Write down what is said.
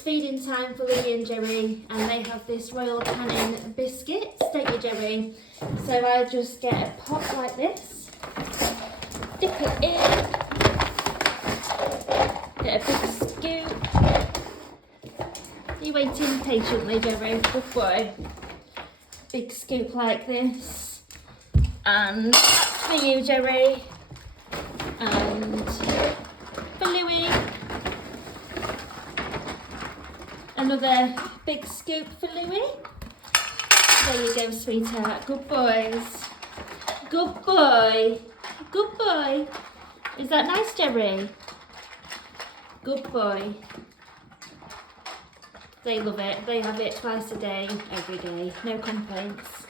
it's feeding time for Louie and Joey, and they have this Royal Canin biscuits, don't you, Joey? So I just get a pot like this, dip it in, get a big scoop. Are you waiting patiently, Joey? Good boy. Big scoop like this, and that's for you, Joey, and for Louie. Another big scoop for Louie. There you go, sweetheart. Good boys. Good boy. Good boy. Is that nice, Jerry? Good boy. They love it. They have it twice a day, every day. No complaints.